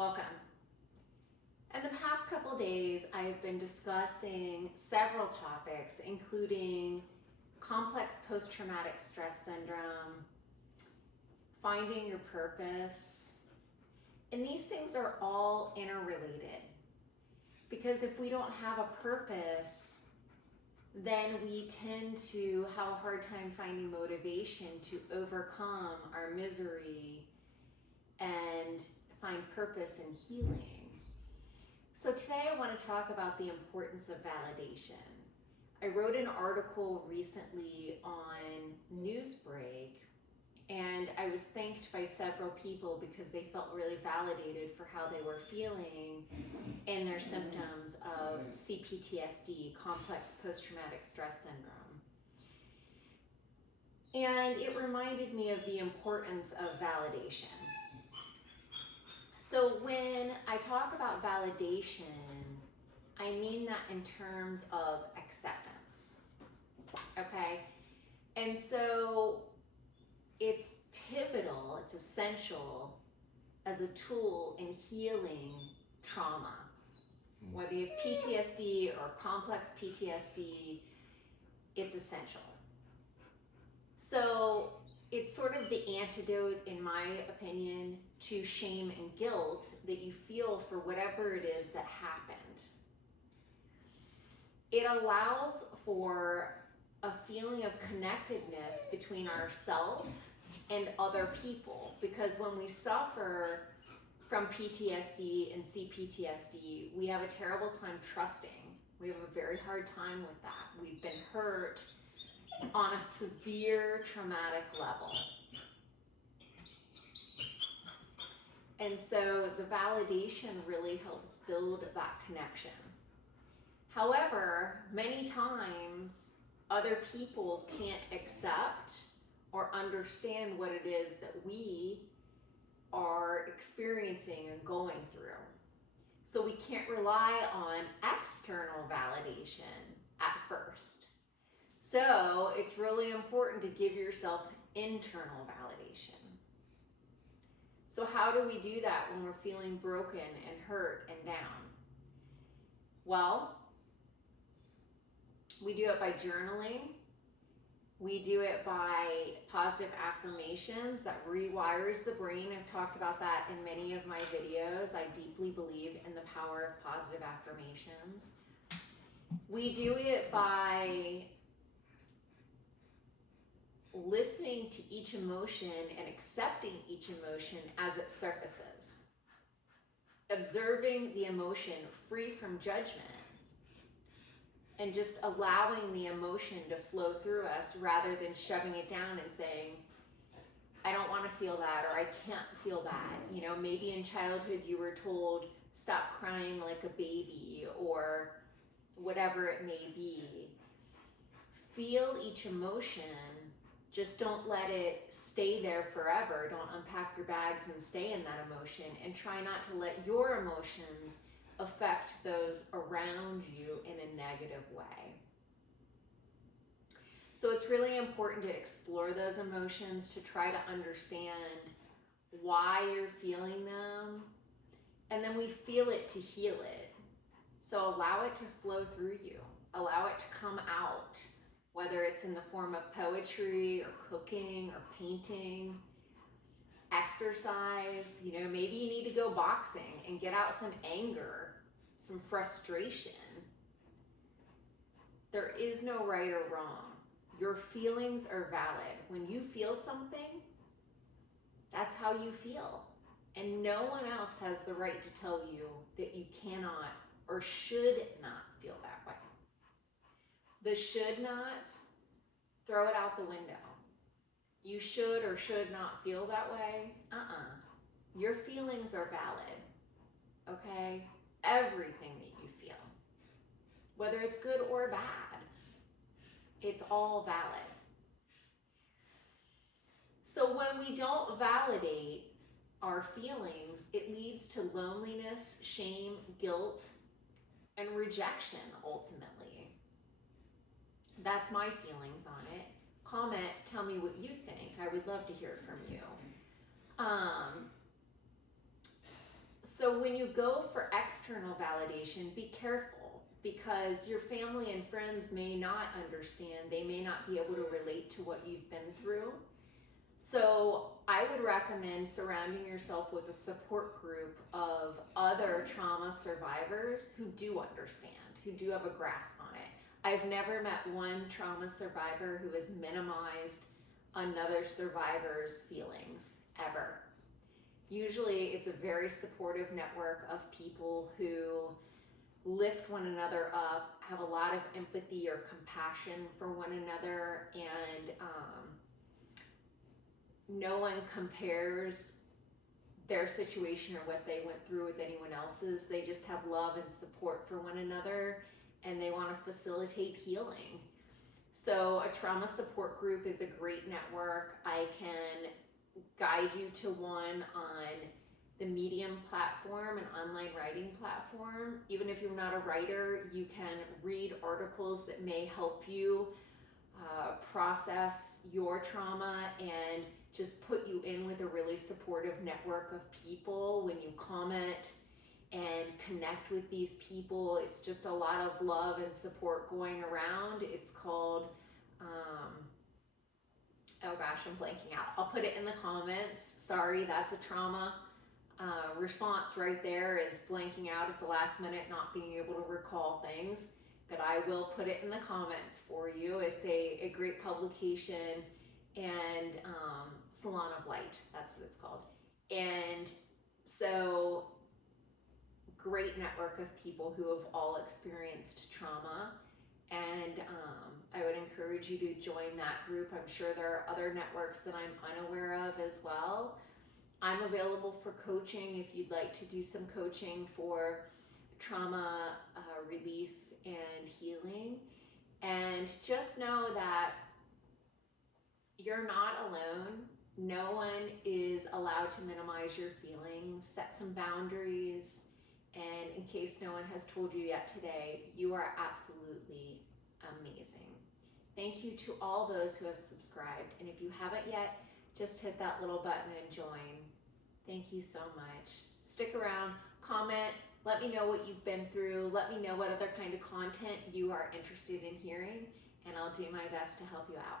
Welcome. In the past couple days, I've been discussing several topics, including complex post-traumatic stress syndrome, finding your purpose, and these things are all interrelated. Because if we don't have a purpose, then we tend to have a hard time finding motivation to overcome our misery and find purpose and healing. So today I want to talk about the importance of validation. I wrote an article recently on Newsbreak, and I was thanked by several people because they felt really validated for how they were feeling in their symptoms of CPTSD, complex post-traumatic stress syndrome. And it reminded me of the importance of validation. So when I talk about validation, I mean that in terms of acceptance, okay? And so it's pivotal, it's essential as a tool in healing trauma. Whether you have PTSD or complex PTSD, it's essential. So it's sort of the antidote, in my opinion, to shame and guilt that you feel for whatever it is that happened. It allows for a feeling of connectedness between ourselves and other people, because when we suffer from PTSD and CPTSD, we have a terrible time trusting. We have a very hard time with that. We've been hurt on a severe traumatic level. And so the validation really helps build that connection. However, many times other people can't accept or understand what it is that we are experiencing and going through. So we can't rely on external validation at first. So it's really important to give yourself internal validation. So how do we do that when we're feeling broken and hurt and down? Well, we do it by journaling. We do it by positive affirmations that rewires the brain. I've talked about that in many of my videos. I deeply believe in the power of positive affirmations. We do it by listening to each emotion and accepting each emotion as it surfaces. Observing the emotion free from judgment and just allowing the emotion to flow through us rather than shoving it down and saying, I don't want to feel that, or I can't feel that. You know, maybe in childhood you were told, stop crying like a baby, or whatever it may be. Feel each emotion. Just don't let it stay there forever. Don't unpack your bags and stay in that emotion, and try not to let your emotions affect those around you in a negative way. So it's really important to explore those emotions, to try to understand why you're feeling them, and then we feel it to heal it. So allow it to flow through you. Allow it to come out. Whether it's in the form of poetry or cooking or painting, exercise, you know, maybe you need to go boxing and get out some anger, some frustration. There is no right or wrong. Your feelings are valid. When you feel something, that's how you feel. And no one else has the right to tell you that you cannot or should not feel that way. The should nots, throw it out the window. You should or should not feel that way. Your feelings are valid, okay? Everything that you feel, whether it's good or bad, it's all valid. So when we don't validate our feelings, it leads to loneliness, shame, guilt, and rejection ultimately. That's my feelings on it. Comment, tell me what you think. I would love to hear from you. So when you go for external validation, be careful, because your family and friends may not understand. They may not be able to relate to what you've been through. So I would recommend surrounding yourself with a support group of other trauma survivors who do understand, who do have a grasp on it. I've never met one trauma survivor who has minimized another survivor's feelings, ever. Usually it's a very supportive network of people who lift one another up, have a lot of empathy or compassion for one another, and no one compares their situation or what they went through with anyone else's. They just have love and support for one another, and they want to facilitate healing. So a trauma support group is a great network. I can guide you to one on the Medium platform, an online writing platform. Even if you're not a writer, you can read articles that may help you process your trauma and just put you in with a really supportive network of people. When you comment and connect with these people, it's just a lot of love and support going around. It's called, oh gosh, I'm blanking out. I'll put it in the comments. Sorry, that's a trauma response right there, is blanking out at the last minute, not being able to recall things. But I will put it in the comments for you. It's a great publication, and Salon of Light, that's what it's called. And so, great network of people who have all experienced trauma, and I would encourage you to join that group. I'm sure there are other networks that I'm unaware of as well. I'm available for coaching if you'd like to do some coaching for trauma relief and healing. And just know that you're not alone. No one is allowed to minimize your feelings. Set some boundaries. And in case no one has told you yet today, you are absolutely amazing. Thank you to all those who have subscribed. And if you haven't yet, just hit that little button and join. Thank you so much. Stick around, comment, let me know what you've been through. Let me know what other kind of content you are interested in hearing, and I'll do my best to help you out.